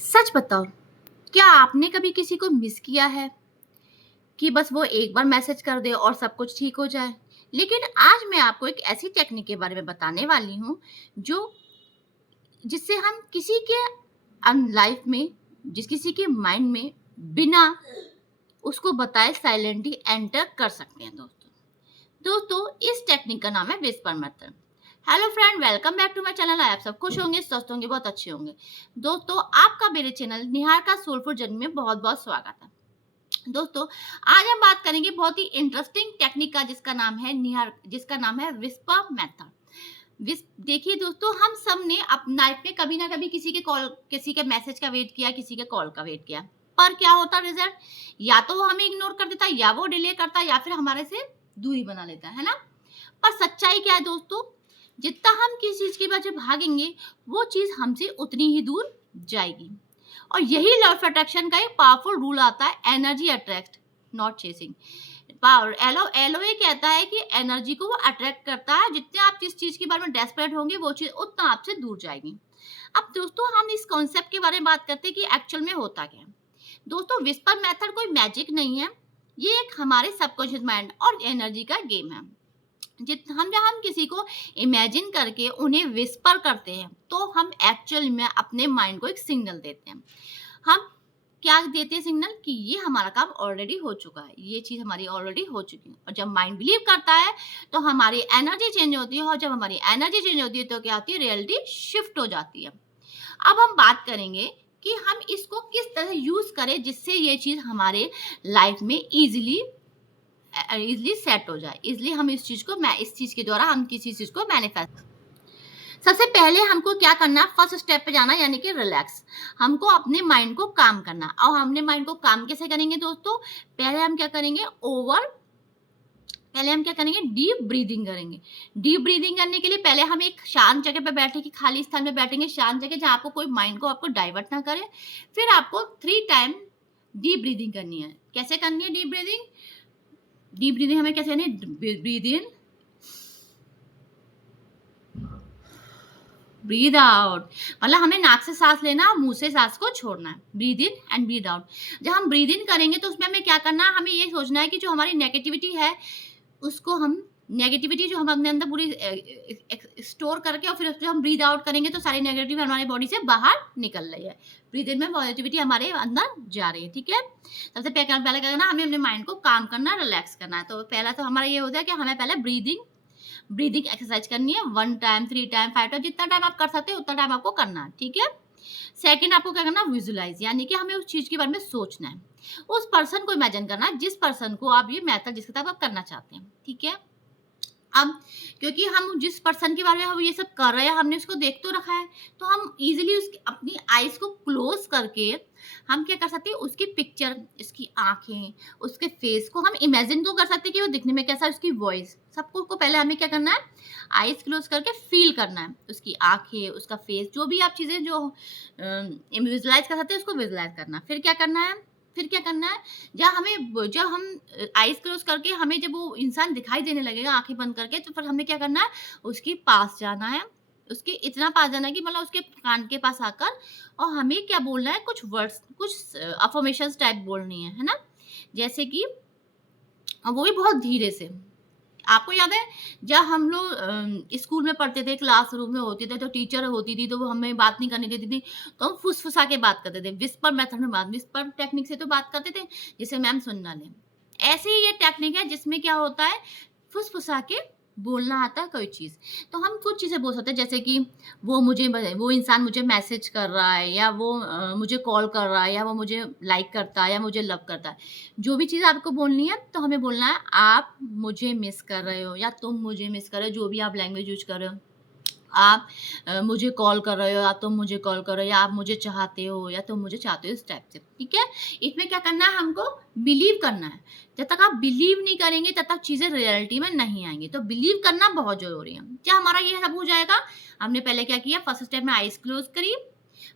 सच बताओ, क्या आपने कभी किसी को मिस किया है कि बस वो एक बार मैसेज कर दे और सब कुछ ठीक हो जाए? लेकिन आज मैं आपको एक ऐसी टेक्निक के बारे में बताने वाली हूँ, जो जिससे हम किसी के लाइफ में, किसी के माइंड में बिना उसको बताए साइलेंटली एंटर कर सकते हैं दोस्तों। इस टेक्निक का नाम है whisper method. Hello friend, welcome back to my channel. आप सब खुश होंगे, स्वस्थ होंगे, बहुत अच्छे होंगे। दोस्तों, आपका मेरे चैनल निहार का सोलफुल जर्नी में बहुत-बहुत स्वागत है। दोस्तों, आज हम बात करेंगे बहुत ही इंटरेस्टिंग टेक्निक का, जिसका नाम है विस्पर मेथड। देखिए दोस्तों, हम सब ने अपनी लाइफ में कभी ना कभी किसी के मैसेज का वेट किया, किसी के कॉल का वेट किया। पर क्या होता रिजल्ट? या तो वो हमें इग्नोर कर देता, या वो डिले करता, या फिर हमारे से दूरी बना लेता है ना? पर सच्चाई क्या है दोस्तों? जितना हम किसी चीज के पीछे भागेंगे, वो चीज हमसे उतनी ही दूर जाएगी। और यही लॉ ऑफ अट्रैक्शन का एक पावरफुल रूल आता है, energy attract, not chasing. Power LOA कहता है कि एनर्जी को वो अट्रैक्ट करता है। जितने आप जिस चीज के बारे में डेस्परेट होंगे, वो चीज उतना आपसे दूर जाएगी। अब दोस्तों, हम इस कॉन्सेप्ट के बारे में बात करते हैं कि एक्चुअल में होता क्या है। दोस्तों, विस्पर मेथड कोई मैजिक नहीं है। ये एक हमारे सबकॉन्शियस माइंड और एनर्जी का गेम है। जब हम किसी को इमेजिन करके उन्हें विस्पर करते हैं, तो हम एक्चुअल में अपने माइंड को एक सिग्नल देते हैं। हम क्या देते हैं सिग्नल कि ये हमारा काम ऑलरेडी हो चुका है, ये चीज़ हमारी ऑलरेडी हो चुकी है। और जब माइंड बिलीव करता है, तो हमारी एनर्जी चेंज होती है, और जब हमारी एनर्जी चेंज होती है, तो क्या होती है? रियलिटी शिफ्ट हो जाती है। अब हम बात करेंगे कि हम इसको किस तरह यूज़ करें, जिससे ये चीज़ हमारे लाइफ में ईज़िली सेट हो जाए। ईज़िली हम इस चीज़ के द्वारा हम किसी चीज़ को मैनिफेस्ट। सबसे पहले हमको क्या करना है? फर्स्ट स्टेप पे जाना, यानी कि रिलैक्स। हमको अपने माइंड को काम करना। और हमने माइंड को काम कैसे करेंगे दोस्तों? पहले हम क्या करेंगे? डीप ब्रीदिंग करेंगे। डीप ब्रीदिंग करने के लिए पहले हम एक शांत जगह पे बैठे, कि खाली स्थान में बैठेंगे, शांत जगह जहाँ आपको कोई माइंड को आपको डाइवर्ट ना करे। फिर आपको 3 टाइम डीप ब्रीदिंग करनी है। कैसे करनी है डीप ब्रीदिंग? डीप ब्रीदिंग हमें कैसे करनी है? Breathe in, breathe out. मतलब हमें नाक से सांस लेना और मुंह से सांस को छोड़ना है। Breathe in and breathe out. जब हम ब्रीद इन करेंगे, तो उसमें हमें क्या करना है? हमें ये सोचना है कि जो हमारी नेगेटिविटी है, उसको हम नेगेटिविटी जो हम अपने अंदर पूरी स्टोर करके, और फिर उसको हम ब्रीद आउट करेंगे, तो सारी नेगेटिव हमारी बॉडी से बाहर निकल रही है। ब्रीद इन में पॉजिटिविटी हमारे अंदर जा रही है। ठीक है, सबसे पहले क्या करना? हमें अपने माइंड को काम करना, रिलैक्स करना है। तो पहला तो हमारा ये होता है कि हमें पहले ब्रीदिंग एक्सरसाइज करनी है। 1 टाइम, 3 टाइम, 5 टाइम, जितना टाइम आप कर सकते हैं उतना टाइम आपको करना है। ठीक है। सेकंड, आपको क्या करना? विजुलाइज, यानी कि हमें उस चीज के बारे में सोचना है। उस पर्सन को इमेजिन करना है, जिस पर्सन को आप ये मेथड जिसके साथ आप करना चाहते हैं। ठीक है। अब क्योंकि हम जिस पर्सन के बारे में हम ये सब कर रहे हैं, हमने उसको देख तो रखा है, तो हम इजीली उसकी अपनी आईज को क्लोज करके हम क्या कर सकते हैं? उसकी पिक्चर, उसकी आंखें, उसके फेस को हम इमेजिन तो कर सकते हैं कि वो दिखने में कैसा है, उसकी वॉइस, सबको को पहले हमें क्या करना है? आईज क्लोज करके फील करना है। उसकी आंखें, उसका फेस, जो भी आप चीज़ें जो विजुलाइज कर सकते हैं, उसको विजुलाइज करना। फिर क्या करना है? जब हम आईज क्लोज करके, हमें जब वो इंसान दिखाई देने लगेगा आंखें बंद करके, तो फिर हमें क्या करना है? उसके पास जाना है। उसके इतना पास जाना है कि मतलब उसके कान के पास आकर, और हमें क्या बोलना है? कुछ वर्ड्स, कुछ अफर्मेशंस टाइप बोलनी है ना? जैसे कि वो भी बहुत धीरे से। आपको याद है, जब हम लोग स्कूल में पढ़ते थे, क्लासरूम में होते थे, तो टीचर होती थी, तो वो हमें बात नहीं करने देती थी, तो हम फुसफुसा के बात करते थे। विस्पर मेथड में विस्पर टेक्निक से तो बात करते थे, जिसे मैम सुन ना लें। ऐसे ही ये टेक्निक है, जिसमें क्या होता है? फुसफुसा के बोलना आता है कोई चीज़। तो हम कुछ चीज़ें बोल सकते हैं, जैसे कि वो इंसान मुझे मैसेज कर रहा है, या वो मुझे कॉल कर रहा है, या वो मुझे लाइक करता है, या मुझे लव करता है। जो भी चीज़ आपको बोलनी है, तो हमें बोलना है, आप मुझे मिस कर रहे हो, या तुम मुझे मिस कर रहे हो, जो भी आप लैंग्वेज यूज़ कर रहे हो। आप मुझे कॉल कर रहे हो, या तुम मुझे कॉल कर रहे हो, या आप मुझे चाहते हो, या तुम मुझे चाहते हो, इस टाइप से। ठीक है। इसमें क्या करना है? हमको बिलीव करना है। जब तक आप बिलीव नहीं करेंगे, तब तक चीज़ें रियलिटी में नहीं आएंगी। तो बिलीव करना बहुत ज़रूरी है। क्या हमारा ये सब हो जाएगा? हमने पहले क्या किया? फर्स्ट स्टेप में आइज क्लोज करी,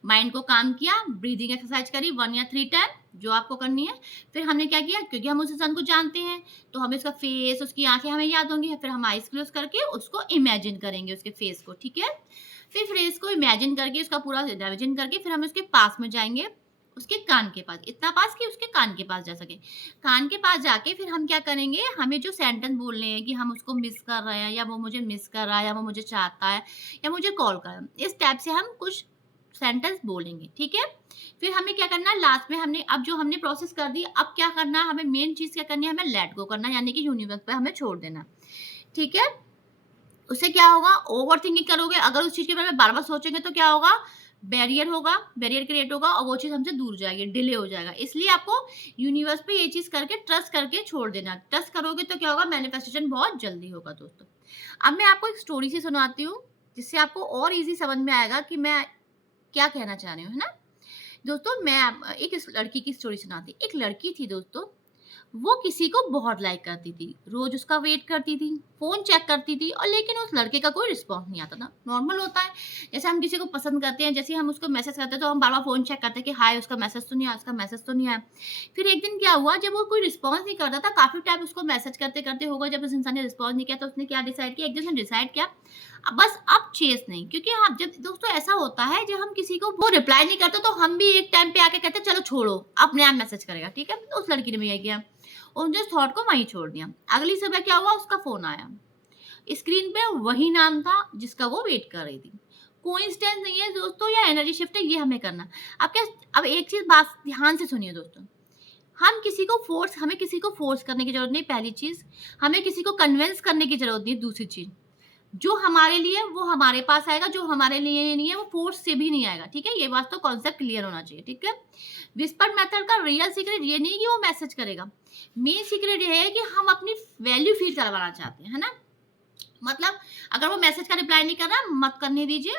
माइंड को काम किया, ब्रीदिंग एक्सरसाइज करी 1 या 3 टाइम, जो आपको करनी है। फिर हमने क्या किया? क्योंकि हम उस इंसान को जानते हैं, तो हमें उसका फेस, उसकी आंखें हमें याद होंगी। फिर हम आइज क्लोज करके उसको इमेजिन करेंगे, उसके फेस को। ठीक है। फिर फ्रेज को इमेजिन करके उसका पूरा रिविजन करके फिर हम उसके पास में जाएंगे, उसके कान के पास, इतना पास कि उसके कान के पास जा सके। कान के पास जाके फिर हम क्या करेंगे, हमें जो सेंटेंस बोलने हैं कि हम उसको मिस कर रहे हैं या वो मुझे मिस कर रहा है या वो मुझे चाहता है या मुझे कॉल कर रहा है, इस टाइप से हम कुछ सेंटेंस बोलेंगे, ठीक है। फिर हमें क्या करना है, लास्ट में हमने अब जो हमने प्रोसेस कर दी, अब क्या करना है, हमें मेन चीज क्या करनी है, हमें लेट गो करना है, यानी कि यूनिवर्स पे हमें छोड़ देना, ठीक है। उससे क्या होगा, ओवर थिंकिंग करोगे, अगर उस चीज के बारे में बार बार सोचेंगे तो क्या होगा, बैरियर होगा, बैरियर क्रिएट होगा और वो चीज हमसे दूर जाएगी, डिले हो जाएगा। इसलिए आपको यूनिवर्स पे ये चीज करके ट्रस्ट करके छोड़ देना। ट्रस्ट करोगे तो क्या होगा, मैनिफेस्टेशन बहुत जल्दी होगा दोस्तों। अब मैं आपको एक स्टोरी से सुनाती हूँ, जिससे आपको और इजी समझ में आएगा कि मैं क्या कहना चाह रही हूँ, है ना। दोस्तों मैं एक इस लड़की की स्टोरी सुनाती। एक लड़की थी दोस्तों, वो किसी को बहुत लाइक करती थी, रोज उसका वेट करती थी, फोन चेक करती थी, और लेकिन उस लड़के का कोई रिस्पॉन्स नहीं आता था। नॉर्मल होता है, जैसे हम किसी को पसंद करते हैं, जैसे हम उसको मैसेज करते हैं तो हम बार बार फोन चेक करते हैं कि हाय उसका मैसेज तो नहीं आया, उसका मैसेज तो नहीं आया। फिर एक दिन क्या हुआ, जब वो कोई रिस्पॉन्स नहीं करता था, काफी टाइम उसको मैसेज करते करते होगा, जब उस इंसान ने रिस्पॉन्स नहीं किया तो उसने क्या डिसाइड किया, एक दिन उसने डिसाइड किया बस अब चेस नहीं। क्योंकि हाँ, जब दोस्तों ऐसा होता है, जब हम किसी को वो रिप्लाई नहीं करते तो हम भी एक टाइम पे आके कहते हैं चलो छोड़ो, अपने आप मैसेज करेगा, ठीक है। तो उस लड़की ने भी यही किया, उन्होंने उस थॉट को वहीं छोड़ दिया। अगली सुबह क्या हुआ, उसका फोन आया, स्क्रीन पे वही नाम था जिसका वो वेट कर रही थी। कोइंसिडेंस नहीं है दोस्तों, या एनर्जी शिफ्ट है, ये हमें करना। अब क्या, अब एक चीज बात ध्यान से सुनिए दोस्तों, हमें किसी को फोर्स करने की जरूरत नहीं, पहली चीज। हमें किसी को कन्विंस करने की जरूरत नहीं, दूसरी चीज। जो हमारे लिए वो हमारे पास आएगा, जो हमारे लिए नहीं है वो फोर्स से भी नहीं आएगा, ठीक है। ये बात तो कॉन्सेप्ट क्लियर होना चाहिए, ठीक है। विस्पर मेथड का रियल सीक्रेट ये नहीं कि वो मैसेज करेगा, मेन सीक्रेट ये है कि हम अपनी वैल्यू फील करवाना चाहते हैं, है ना। मतलब अगर वो मैसेज का रिप्लाई नहीं कर रहा, मत करने दीजिए,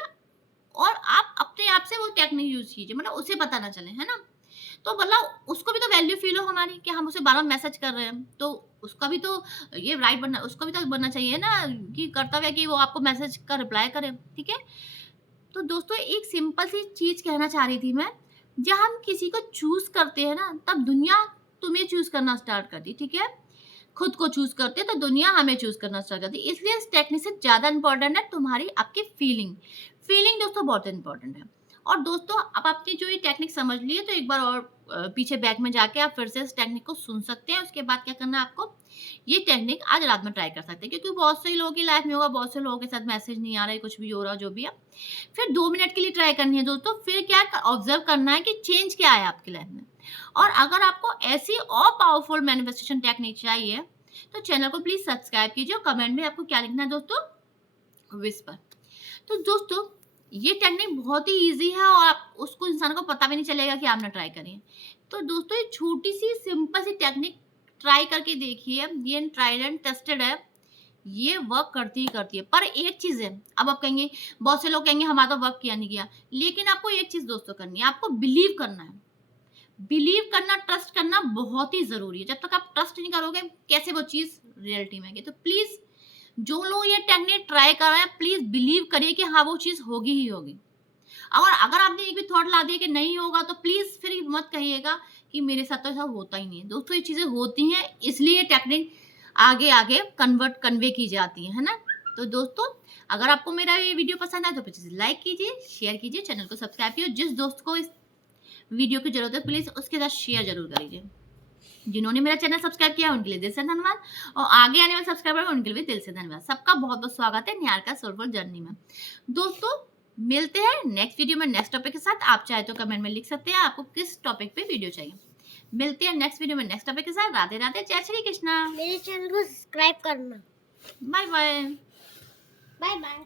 और आप अपने आप से वो टेक्निक यूज कीजिए, मतलब उसे पता ना चले, है ना। तो मतलब उसको भी तो वैल्यू फील हो हमारी कि हम उसे बार बार मैसेज कर रहे हैं, तो उसका भी तो ये राइट बनना, उसको भी तो बनना चाहिए ना, कि कर्तव्य है कि वो आपको मैसेज का रिप्लाई करे, ठीक है। तो दोस्तों एक सिंपल सी चीज कहना चाह रही थी मैं, जब हम किसी को चूज करते हैं ना, तब दुनिया तुम्हें चूज करना स्टार्ट करती, ठीक है। खुद को चूज करते हैं तो दुनिया हमें चूज करना स्टार्ट करती है। इसलिए इस टेक्निक से ज्यादा इंपॉर्टेंट है तुम्हारी आपकी फीलिंग। फीलिंग दोस्तों बहुत इंपॉर्टेंट है। और दोस्तों अब आपने जो ये टेक्निक समझ ली है, तो एक बार और पीछे बैक में जाके आप फिर से इस टेक्निक को सुन सकते हैं। उसके बाद क्या करना है आपको, ये टेक्निक आज रात में ट्राई कर सकते हैं, क्योंकि बहुत से लोगों की लाइफ में होगा, बहुत से लोगों के साथ मैसेज नहीं आ रहा है, कुछ भी हो रहा, जो भी है। फिर 2 मिनट के लिए ट्राई करनी है दोस्तों। फिर क्या ऑब्जर्व करना है कि चेंज क्या आया आपकी लाइफ में। और अगर आपको ऐसी और पावरफुल मैनिफेस्टेशन टेक्निक चाहिए, तो चैनल को प्लीज सब्सक्राइब कीजिए। कमेंट में आपको क्या लिखना है दोस्तों, विस्पर। तो दोस्तों ये टेक्निक बहुत ही इजी है, और आप उसको इंसान को पता भी नहीं चलेगा कि आपने ट्राई करी है। तो दोस्तों ये छोटी सी सिंपल सी टेक्निक ट्राई करके देखिए, ये ट्राइड एंड टेस्टेड है, ये वर्क करती ही करती है। पर एक चीज है, अब आप कहेंगे, बहुत से लोग कहेंगे हमारा तो वर्क किया नहीं किया, लेकिन आपको एक चीज दोस्तों करनी है, आपको बिलीव करना है। बिलीव करना, ट्रस्ट करना बहुत ही जरूरी है। जब तक आप ट्रस्ट नहीं करोगे, कैसे वो चीज रियलिटी में आएगी। तो प्लीज जो लोग ये टेक्निक ट्राई कर रहे हैं, प्लीज बिलीव करिए कि हाँ वो चीज होगी ही होगी। और अगर आपने एक भी थॉट ला दिया कि नहीं होगा, तो प्लीज फिर मत कहिएगा कि मेरे साथ तो ऐसा होता ही नहीं है। दोस्तों ये चीजें होती हैं, इसलिए टेक्निक आगे आगे कन्वे की जाती है ना। तो दोस्तों अगर आपको मेरा ये वीडियो पसंद आए तो प्लीज लाइक कीजिए, शेयर कीजिए, चैनल को सब्सक्राइब कीजिए। जिस दोस्त को इस वीडियो की जरूरत है प्लीज उसके साथ शेयर जरूर करिए। जिन्होंने मेरा चैनल सब्सक्राइब किया उनके लिए दिल से धन्यवाद, और आगे आने वाले सब्सक्राइबर उनके लिए भी दिल से धन्यवाद। सबका बहुत बहुत स्वागत है निहारिका सोलफुल जर्नी में। दोस्तों मिलते हैं नेक्स्ट वीडियो में नेक्स्ट टॉपिक के साथ। आप चाहे तो कमेंट में लिख सकते हैं आपको किस टॉपिक पे वीडियो चाहिए। मिलते हैं नेक्स्ट वीडियो में नेक्स्ट टॉपिक के साथ। राधे राधे, जय श्री कृष्णा। मेरे चैनल को सब्सक्राइब करना। Bye bye. Bye bye.